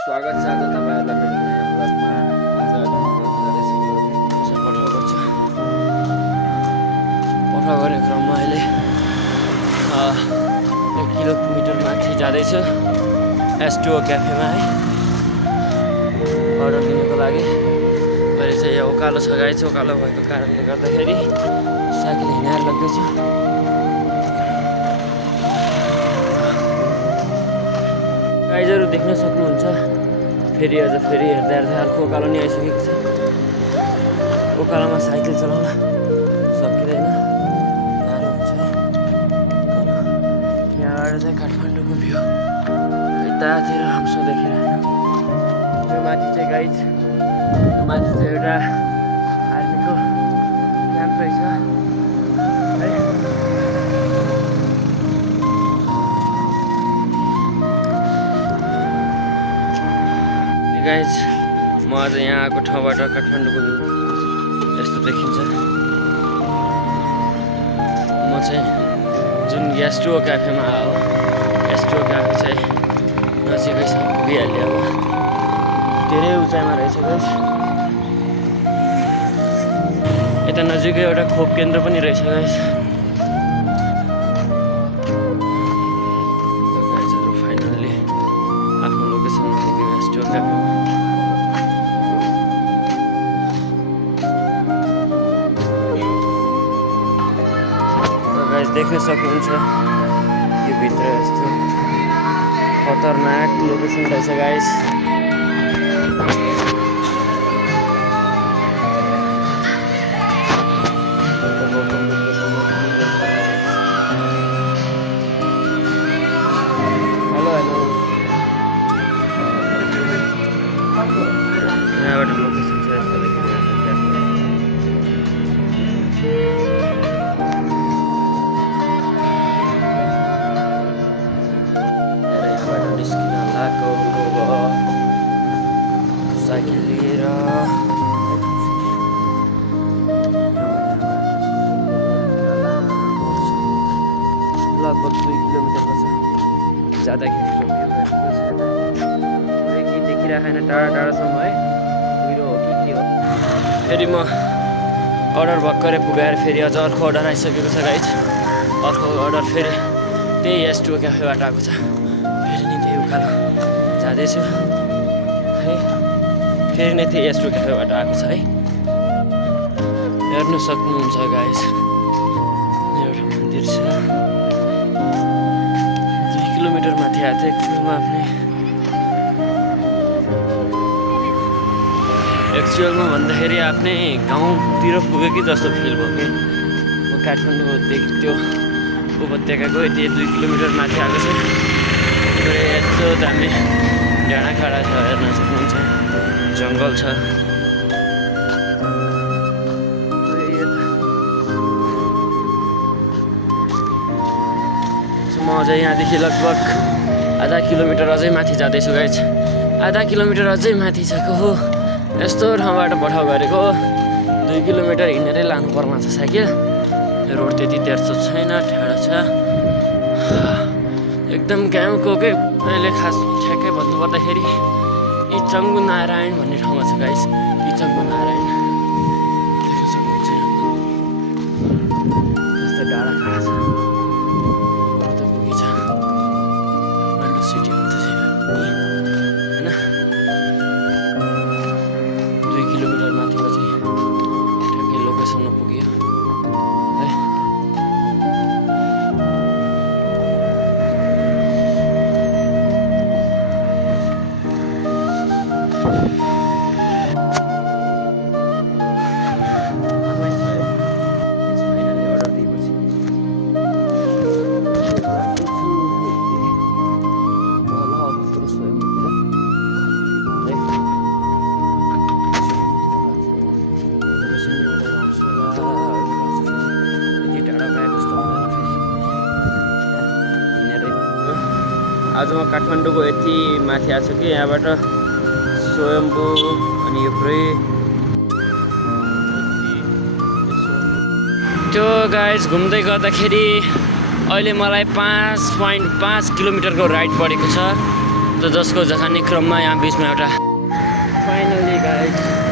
स्वागत छ आज तपाईँहरूलाई मेरो नयाँ ब्लगमा। आज म पठाउ गर्छु। पठाउ गर्ने क्रममा अहिले 1 किलोमिटर माथि जाँदैछु S2O क्याफेमा है अर्डर दिनको लागि। अहिले चाहिँ यहाँ उकालो छ गाइस, उकालो भएको कारणले गर्दाखेरि साइकल हिँडेर लग्दैछु। गाइजहरू देख्न सक्नुहुन्छ, फेरि हेर्दा अर्को उकालो नि आइसकेको छ। उकालोमा साइकल चलाउन सकिँदैन, गाह्रो हुन्छ है। यहाँबाट चाहिँ काठमाडौँको भ्यू यतातिर राम्रोसँग देखिरहेन। यो माथि चाहिँ गाइज, यो माथि चाहिँ एउटा आर्मीको क्याम्प रहेछ है। गाइज म आज यहाँ आएको ठाउँबाट काठमाडौँको भ्यू यस्तो देखिन्छ। म चाहिँ जुन S2O क्याफेमा हो, S2O क्याफे चाहिँ नजिकै छ, पुगिहाल्यो। अब धेरै उचाइमा रहेछ गाइज। यता नजिकै एउटा खोप केन्द्र पनि रहेछ गाइज। गाइजहरू फाइनल्ली आफ्नो लोकेसनमा पुग्यो S2O क्याफेमा। देख्न सक्नुहुन्छ यो भित्र यस्तो खतरनाक लोकेसन रहेछ गाइस। हेलो यहाँबाट लोकेसन छ यस्तो देखिरहेको छ। साइकल लिएर लगभग 2 किलोमिटरको छ। जाँदाखेरिको भ्यू पुरै केही देखिरहेन, टाढासम्म है। कुहिरो हो कि के हो। फेरि म अर्डर भर्खरै पुगाएर फेरि अझ अर्को अर्डर आइसकेको छ गाइज। अर्को अर्डर फेरि त्यही S2O क्याफेबाट आएको छ। फेरि नि त्यही उकालो जाँदैछु है। फेरि नै त्यही S2O क्याफेबाट आएको छ है। हेर्न सक्नुहुन्छ गाइस, एउटा मन्दिर छ। 2 किलोमिटर माथि आएको थियो एक्चुअलमा भन्दाखेरि आफ्नै गाउँतिर पुग्यो कि जस्तो फिल भयो कि। म काठमाडौँदेखि त्यो उपत्यकाको यति 2 किलोमिटर माथि आएको छु। यस्तो दामी डाँडाकाँडा छ, हेर्न सक्नुहुन्छ। जङ्गल छ। म अझै यहाँदेखि लगभग आधा किलोमिटर अझै माथि जाँदैछु गाइज। आधा किलोमिटर अझै माथि छ हो। यस्तो ठाउँबाट पठाउ गरेको 2 किलोमिटर हिँडेरै लानु पर्ने छ साइकल। रोड त्यति तेर्सो छैन, ठाडो छ एकदम गाउँको के। अहिले खास ठ्याक्कै भन्नुपर्दाखेरि इचङ्गु नारायण भन्ने ठाउँमा छ गाइस। इचङ्गु नारायण देख्न सक्नुहुन्छ। यस्तो डाँडा काँडा छ। त पुगेछ काठमाडौँ सिटी आउँछ होइन। 2 किलोमिटर माथिमा चाहिँ ठ्याक्कै लोकेसनमा पुग्यो है। आज म काठमाडौँको यति माथि आएको छु कि यहाँबाट स्वयम्भू अनि यो पुरै त्यो गाइज घुम्दै गर्दाखेरि अहिले मलाई 5.5 किलोमिटरको राइड परेको छ। जसको जखाने क्रममा यहाँ बिचमा एउटा फाइनली गाइस